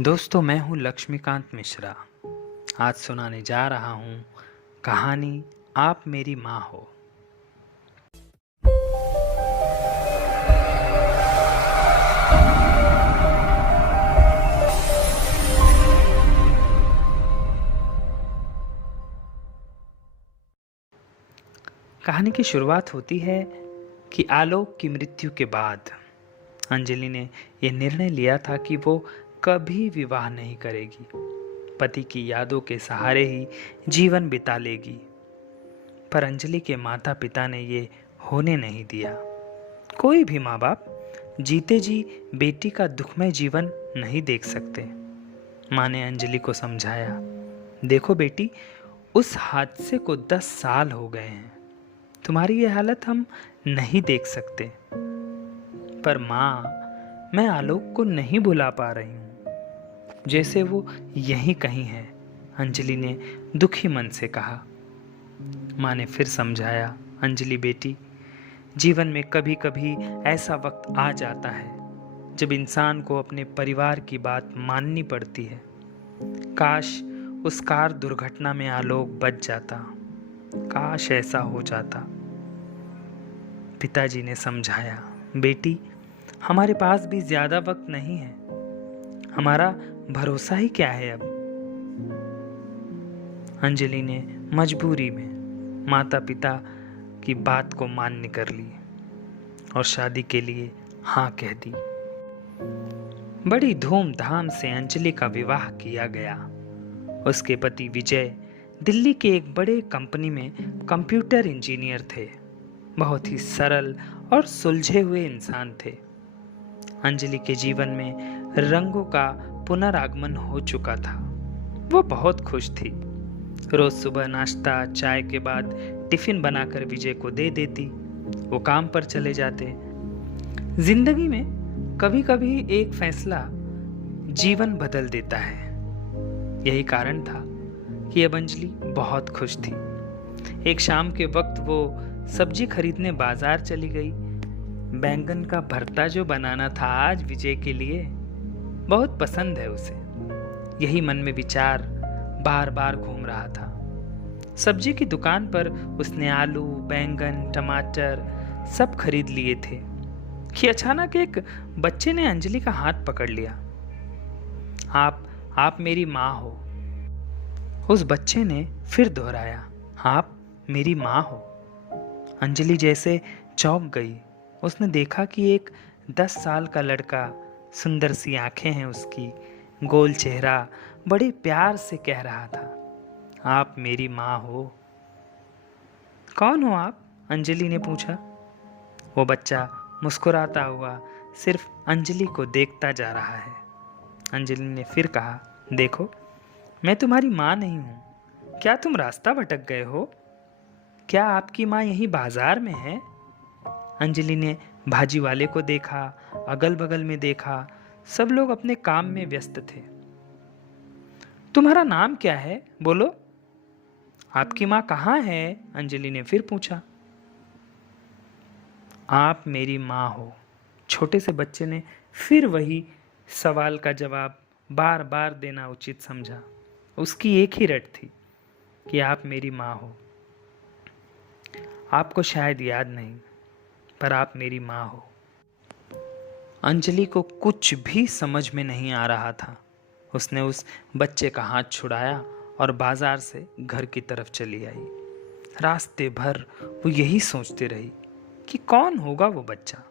दोस्तों, मैं हूँ लक्ष्मीकांत मिश्रा। आज सुनाने जा रहा हूँ कहानी आप मेरी माँ हो। कहानी की शुरुआत होती है कि आलोक की मृत्यु के बाद अंजलि ने यह निर्णय लिया था कि वो कभी विवाह नहीं करेगी। पति की यादों के सहारे ही जीवन बिता लेगी। पर अंजलि के माता पिता ने ये होने नहीं दिया। कोई भी माँ बाप जीते जी बेटी का दुखमय जीवन नहीं देख सकते। माँ ने अंजलि को समझाया, देखो बेटी, उस हादसे को 10 साल हो गए हैं। तुम्हारी ये हालत हम नहीं देख सकते। पर माँ, मैं आलोक को नहीं भुला पा रही हूँ, जैसे वो यहीं कहीं है, अंजलि ने दुखी मन से कहा। माँ ने फिर समझाया, अंजलि बेटी, जीवन में कभी कभी ऐसा वक्त आ जाता है जब इंसान को अपने परिवार की बात माननी पड़ती है। काश उस कार दुर्घटना में आलोक बच जाता, काश ऐसा हो जाता। पिताजी ने समझाया, बेटी, हमारे पास भी ज्यादा वक्त नहीं है। हमारा भरोसा ही क्या है अब। अंजलि ने मजबूरी में माता पिता की बात को मान्य कर ली और शादी के लिए हाँ कह दी। बड़ी धूमधाम से अंजलि का विवाह किया गया। उसके पति विजय दिल्ली के एक बड़े कंपनी में कंप्यूटर इंजीनियर थे। बहुत ही सरल और सुलझे हुए इंसान थे। अंजलि के जीवन में रंगों का पुनरागमन हो चुका था। वो बहुत खुश थी। रोज सुबह नाश्ता चाय के बाद टिफिन बनाकर विजय को दे देती। वो काम पर चले जाते। जिंदगी में कभी कभी एक फैसला जीवन बदल देता है। यही कारण था कि अब अंजलि बहुत खुश थी। एक शाम के वक्त वो सब्जी खरीदने बाजार चली गई। बैंगन का भरता जो बनाना था आज विजय के लिए, बहुत पसंद है उसे। यही मन में विचार बार बार घूम रहा था। सब्जी की दुकान पर उसने आलू, बैंगन, टमाटर सब खरीद लिए थे कि अचानक एक बच्चे ने अंजलि का हाथ पकड़ लिया। आप मेरी माँ हो। उस बच्चे ने फिर दोहराया, आप मेरी माँ हो। अंजलि जैसे चौंक गई। उसने देखा कि एक 10 साल का लड़का, सुंदर सी आंखें हैं उसकी, गोल चेहरा, बड़े प्यार से कह रहा था, आप मेरी माँ हो। कौन हो आप? अंजलि ने पूछा। वो बच्चा मुस्कुराता हुआ सिर्फ अंजलि को देखता जा रहा है। अंजलि ने फिर कहा, देखो, मैं तुम्हारी माँ नहीं हूँ। क्या तुम रास्ता भटक गए हो? क्या आपकी माँ यहीं बाजार में है? अंजलि ने भाजी वाले को देखा, अगल बगल में देखा। सब लोग अपने काम में व्यस्त थे। तुम्हारा नाम क्या है? बोलो। आपकी माँ कहाँ है? अंजलि ने फिर पूछा। आप मेरी माँ हो। छोटे से बच्चे ने फिर वही सवाल का जवाब बार बार देना उचित समझा। उसकी एक ही रट थी कि आप मेरी माँ हो। आपको शायद याद नहीं, पर आप मेरी माँ हो। अंजलि को कुछ भी समझ में नहीं आ रहा था। उसने उस बच्चे का हाथ छुड़ाया और बाजार से घर की तरफ चली आई। रास्ते भर वो यही सोचती रही कि कौन होगा वो बच्चा।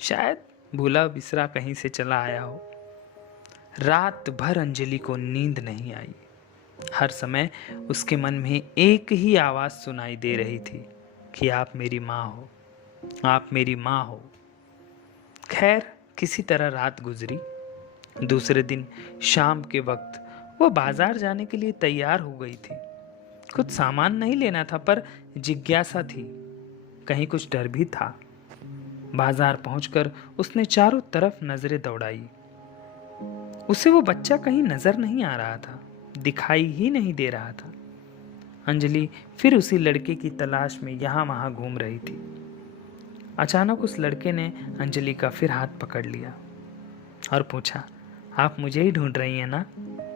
शायद भूला बिसरा कहीं से चला आया हो। रात भर अंजलि को नींद नहीं आई। हर समय उसके मन में एक ही आवाज सुनाई दे रही थी कि आप मेरी माँ हो, आप मेरी माँ हो। खैर, किसी तरह रात गुजरी। दूसरे दिन शाम के वक्त वो बाजार जाने के लिए तैयार हो गई थी। कुछ सामान नहीं लेना था, पर जिज्ञासा थी, कहीं कुछ डर भी था। बाजार पहुंचकर उसने चारों तरफ नजरें दौड़ाई। उसे वो बच्चा कहीं नजर नहीं आ रहा था, दिखाई ही नहीं दे रहा था। अंजलि फिर उसी लड़के की तलाश में यहां वहां घूम रही थी। अचानक उस लड़के ने अंजलि का फिर हाथ पकड़ लिया और पूछा, आप मुझे ही ढूंढ रही हैं ना?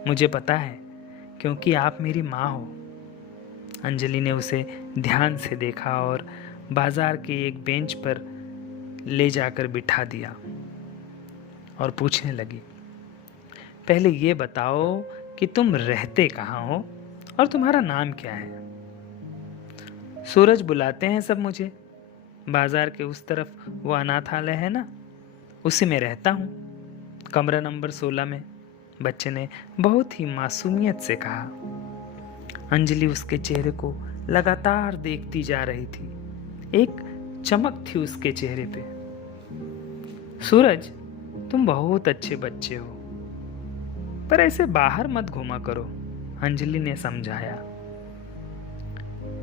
मुझे पता है, क्योंकि आप मेरी माँ हो। अंजलि ने उसे ध्यान से देखा और बाजार के एक बेंच पर ले जाकर बिठा दिया और पूछने लगी, पहले ये बताओ कि तुम रहते कहाँ हो और तुम्हारा नाम क्या है? सूरज बुलाते हैं सब मुझे। बाजार के उस तरफ वो अनाथालय है ना, उसी में रहता हूँ, कमरा नंबर 16 में, बच्चे ने बहुत ही मासूमियत से कहा। अंजलि उसके चेहरे को लगातार देखती जा रही थी। एक चमक थी उसके चेहरे पे। सूरज, तुम बहुत अच्छे बच्चे हो, पर ऐसे बाहर मत घूमा करो, अंजलि ने समझाया।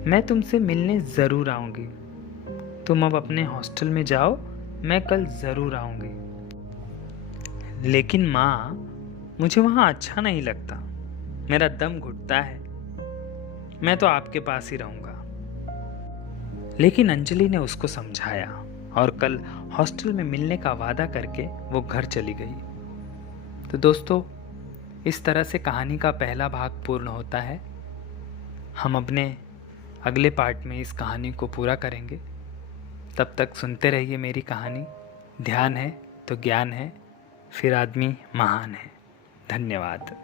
मैं तुमसे मिलने जरूर आऊंगी। तुम अब अपने हॉस्टल में जाओ, मैं कल जरूर आऊंगी। लेकिन माँ, मुझे वहां अच्छा नहीं लगता, मेरा दम घुटता है, मैं तो आपके पास ही रहूंगा। लेकिन अंजलि ने उसको समझाया और कल हॉस्टल में मिलने का वादा करके वो घर चली गई। तो दोस्तों, इस तरह से कहानी का पहला भाग पूर्ण होता है। हम अपने अगले पार्ट में इस कहानी को पूरा करेंगे। तब तक सुनते रहिए मेरी कहानी। ध्यान है तो ज्ञान है, फिर आदमी महान है। धन्यवाद।